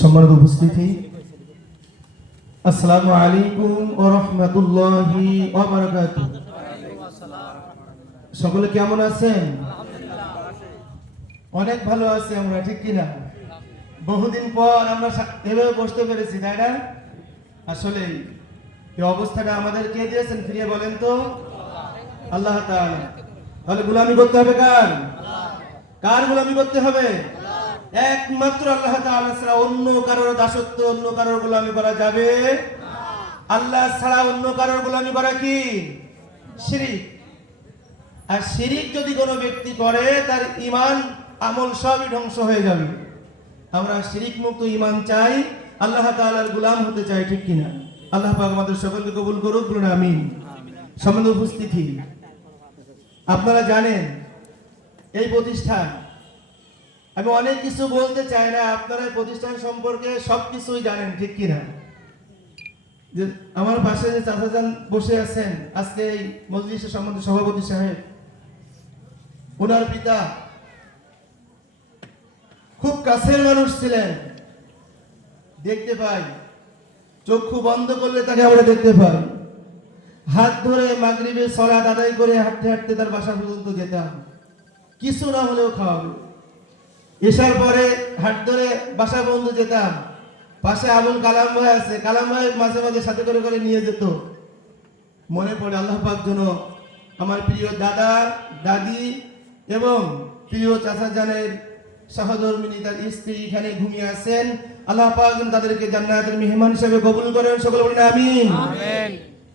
সম্মানিত উপস্থিতি। আসসালামু আলাইকুম ও রহমতুল্লাহি সকলে কেমন আছেন? অনেক ভালো আছি আমরা, ঠিক কিনা? বহুদিন পর আমরা এভাবে বসতে পেরেছি, তাই না? আসলে এই অবস্থাটা আমাদের কে দিয়েছেন ফিরিয়ে বলেন তো? আল্লাহ তাহলে গোলামি করতে হবে কার? কার গোলামি করতে হবে? একমাত্র আল্লাহ ছাড়া অন্য কারোর দাসত্ব, অন্য কারোর গোলামি করা যাবে আল্লাহ ছাড়া অন্য কারোর গোলামি করা কি? শিরিক। আর শিরিক যদি কোনো ব্যক্তি করে, তার ইমান আমল সবই ধ্বংস হয়ে যাবে। আমরা শিরিক মুক্ত ইমান চাই, আল্লাহ তাআলার গোলাম হতে চাই, ঠিক কিনা? আল্লাহ আমাদের সকলকে কবুল করুক, বলুন আমিন। সম্বন্ধ উপস্থিতি। আপনারা জানেন, এই প্রতিষ্ঠান আমি অনেক কিছু বলতে চাই না, আপনারা প্রতিষ্ঠান সম্পর্কে সবকিছুই জানেন, ঠিক কিনা? যে আমার পাশে যে চাচাজান বসে আছেন, আজকে এই মজলিসের সম্বন্ধে সভাপতি সাহেব, ওনার পিতা খুব কাছের মানুষ ছিলেন, দেখতে পাই। চক্ষু বন্ধ করলে তাকে আমরা দেখতে পাই। হাত ধরে মাগরিবে সলাত আদায় করে হাঁটতে হাঁটতে তার বাসা পর্যন্ত যেতাম। কিছু না হলেও খাওয়াবে। এসার পরে হাট ধরে বাসা বন্ধু যেতাম। পাশে আবুল কালাম ভাই আছে। কালাম ভাই মাঝে মাঝে সাথে করে করে নিয়ে যেত। মনে পড়ে আল্লাহ পাক যেন আমার প্রিয় দাদা দাদি এবং প্রিয় চাচা জানের সহধর্মিনী তার স্ত্রী এখানে ঘুমিয়ে আছেন। আল্লাহ পাক যেন তাদেরকে জান্নাতের মেহমান হিসেবে কবুল করেন। সকলে বলেন আমিন।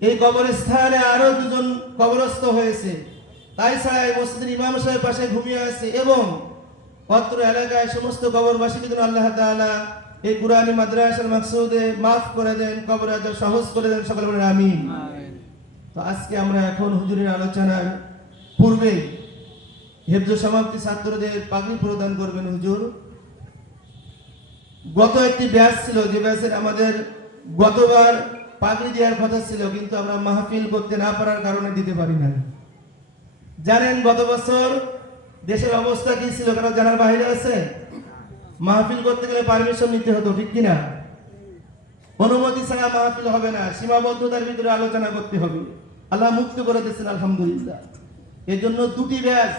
এই কবরস্থানে আরও দুজন কবরস্থ হয়েছে। তাই ছাড়া এই মসজিদের ইমাম সাহেব পাশে ঘুমিয়ে আছে এবং অত্র এলাকায় সমস্ত কবরবাসীকে যেন আল্লাহ তাআলা এই কুরআনী মাদ্রাসার মাকসুদে মাফ করে দেন কবর আজাব সহজ করে দেন সকলে বলেন আমিন। তো আজকে আমরা এখন হুজুরের আলোচনার পূর্বে হেফজ সমাপ্তি ছাত্রদের পাগড়ি প্রদান করবেন হুজুর। গত একটি ব্যাচ ছিল যে ব্যাচের আমাদের গতবার পাগড়ি দেওয়ার কথা ছিল কিন্তু আমরা মাহফিল করতে না পারার কারণে দিতে পারি না জানেন গত বছর দেশের অবস্থা কি ছিল কারণ জানার বাইরে আছে? মাহফিল করতে গেলে পারমিশন নিতে হতো, ঠিক কিনা? অনুমতি ছাড়া মাহফিল হবে না, সীমাবদ্ধতার ভিতরে আলোচনা করতে হবে। আল্লাহ মুক্ত করে দিচ্ছেন আলহামদুলিল্লাহ। এর জন্য দুটি ব্যাচ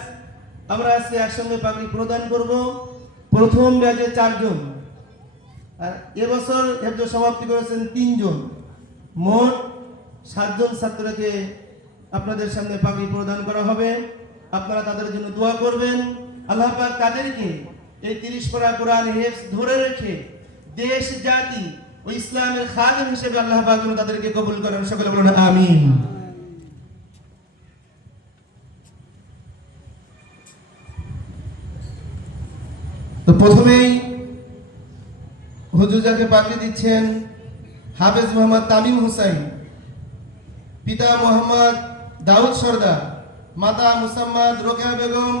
আমরা আজকে একসঙ্গে পাগড়ি প্রদান করব। প্রথম ব্যাচে চারজন। আর এবছর হেফজ সমাপ্তি করেছেন তিনজন। মোট সাতজন ছাত্রকে আপনাদের সামনে পাগড়ি প্রদান করা হবে। আপনারা তাদের জন্য দোয়া করবেন। আল্লাহ পাক তাদেরকে এই তিরিশ পড়া কোরআন হেফজ ধরে রেখে দেশ, জাতি ও ইসলামের খাদেম হিসেবে আল্লাহ পাক তাদেরকে কবুল করেন। সকলে বলুন আমিন। তো প্রথমেই হুজুর পাগড়ি দিচ্ছেন, হাফেজ মোহাম্মদ তামিম হুসাইন, পিতা মোহাম্মদ দাউদ সর্দার মাতা মুসাম্মাদ রোকেয়া বেগম,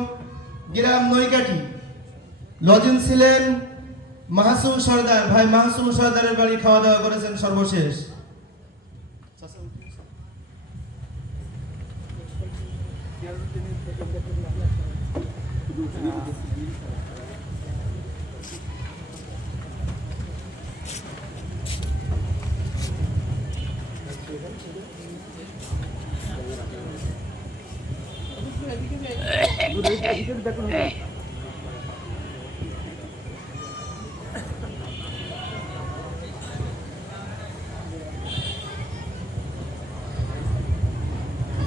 গ্রাম নৈকাটি লজেন ছিলেন মাহসুম সর্দার। ভাই মাহসুম সর্দারের বাড়ি খাওয়া দাওয়া করেছেন সর্বশেষ।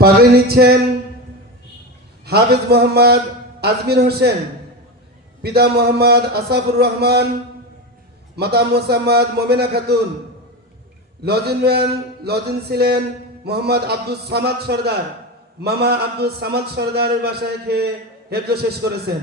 পাগড়ি নিচ্ছেন হাফিজ মোহাম্মদ আজমির হোসেন, পিতা মোহাম্মদ আসাফুর রহমান, মাতা মোসাম্মদ মোমেনা খাতুন লজিনম্যান লজিন ছিলেন মোহাম্মদ আব্দুল সামাদ সর্দার। মামা আব্দুল সামাদ সরদারের বাসায় খেয়ে হেফজ শেষ করেছেন।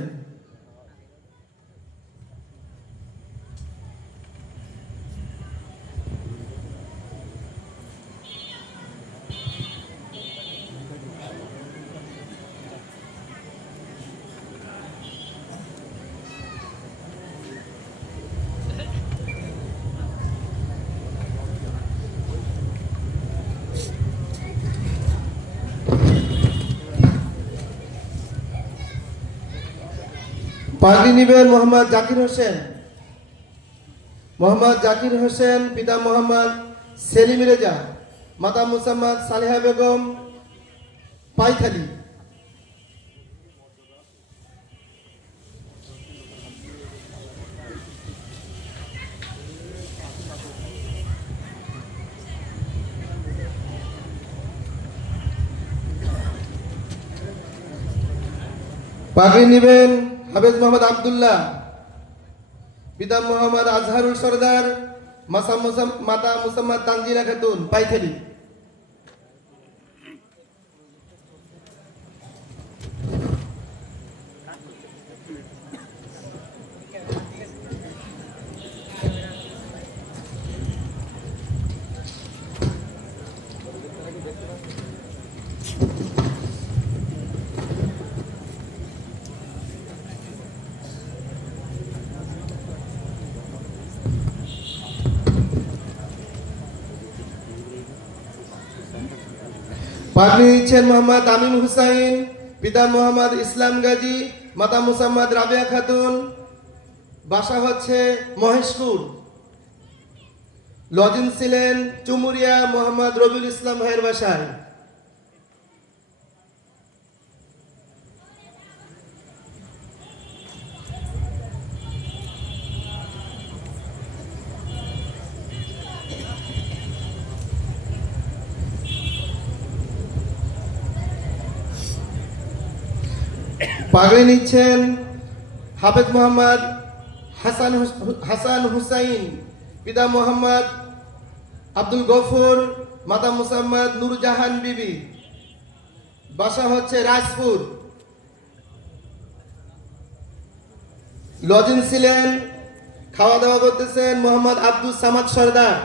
পাগড়ি নিবেন মোহাম্মদ জাকির হোসেন। মোহাম্মদ জাকির হোসেন, পিতা মোহাম্মদ সেলিম রেজা, মাতা মুসাম্মদ সালেহা বেগম পাইখালি। পাগড়ি নেবেন হাফেজ মোহাম্মদ আবদুল্লাহ পিতা মোহাম্মদ আজহারুল সরদার মাসা মাতা মুসাম্মদ তানজিরা খাতুন পাইথালি পাগড়ি মোহাম্মদ আমিন হুসাইন, পিতা মোহাম্মদ ইসলাম গাজী, মাতা মুসাম্মদ রাবিয়া খাতুন। বাসা হচ্ছে মহেশপুর। লজিন ছিলেন চুমুরিয়া মোহাম্মদ রবিউল ইসলাম ভাইয়ের বাসায়। পাগড়ি নিচ্ছেন হাফেজ মোহাম্মদ হাসান হাসান হুসাইন, পিতা মোহাম্মদ আব্দুল গফুর, মাতা মুসাম্মদ নূরজাহান বিবি। বাসা হচ্ছে রাজপুর। লজিন ছিলেন খাওয়া দাওয়া করতেছেন মোহাম্মদ আব্দুল সামাদ সর্দার।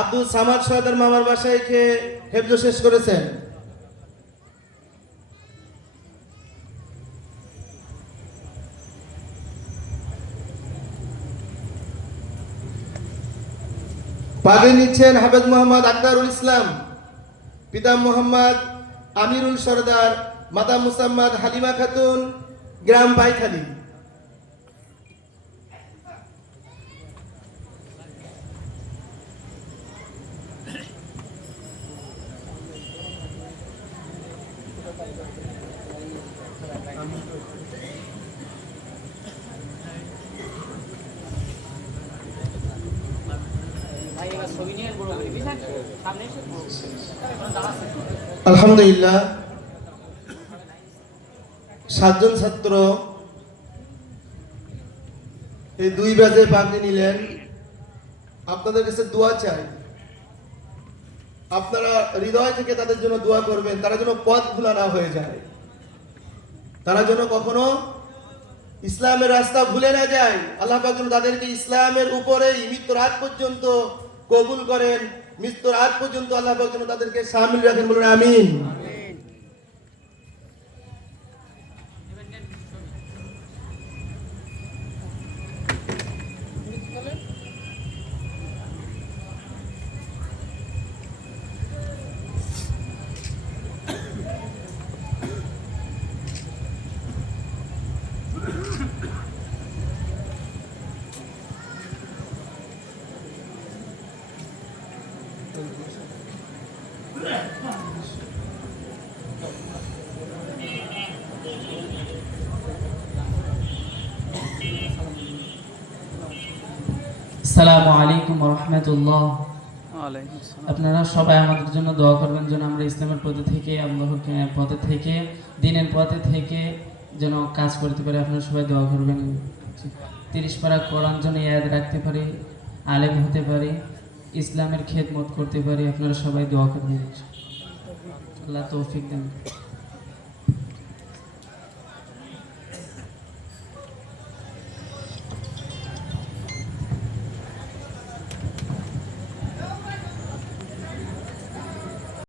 আব্দুল সামাদ সর্দার মামার বাসায় খেয়ে হেফজ শেষ করেছেন। পাগড়ি নিচ্ছেন হাফেজ মোহাম্মদ আক্তারুল ইসলাম, পিতা মোহাম্মদ আমিরুল সরদার, মাতা মুসাম্মদ হালিমা খাতুন, গ্রাম পাইখালি ভাই এবার ছবি নিয়ে বড় করে দিস সামনে এসে বড় করে দাঁড়াচ্ছে আলহামদুলিল্লাহ, সাতজন ছাত্র এই দুই ব্যাচে পাগড়ি নিলেন। আপনাদের কাছে দোয়া চাই। আপনারা হৃদয় থেকে তাদের জন্য দোয়া করবেন, তারা যেন পথ ভুলা না হয়ে যায়। তারা যেন কখনো ইসলামের রাস্তা ভুলে না যায়। আল্লাহ তাদেরকে ইসলামের উপরে মৃত্যুর আগ পর্যন্ত কবুল করেন মৃত্যুর আগ পর্যন্ত আল্লাহ তাদেরকে সামিল রাখেন বলুন আমিন। সালামু আলাইকুম রহমতুল্লাহ। আসসালাম। আপনারা সবাই আমাদের জন্য দোয়া করবেন যেন আমরা ইসলামের পথে থেকে আল্লাহর পথে থেকে দিনের পথে থেকে যেন কাজ করতে পারি। আপনারা সবাই দোয়া করবেন। তিরিশ পারা কোরআন যেন ইয়াদ রাখতে পারি আলেম হতে পারি ইসলামের খেদমত করতে পারি। আপনারা সবাই দোয়া করবেন আল্লাহ তৌফিক দেন।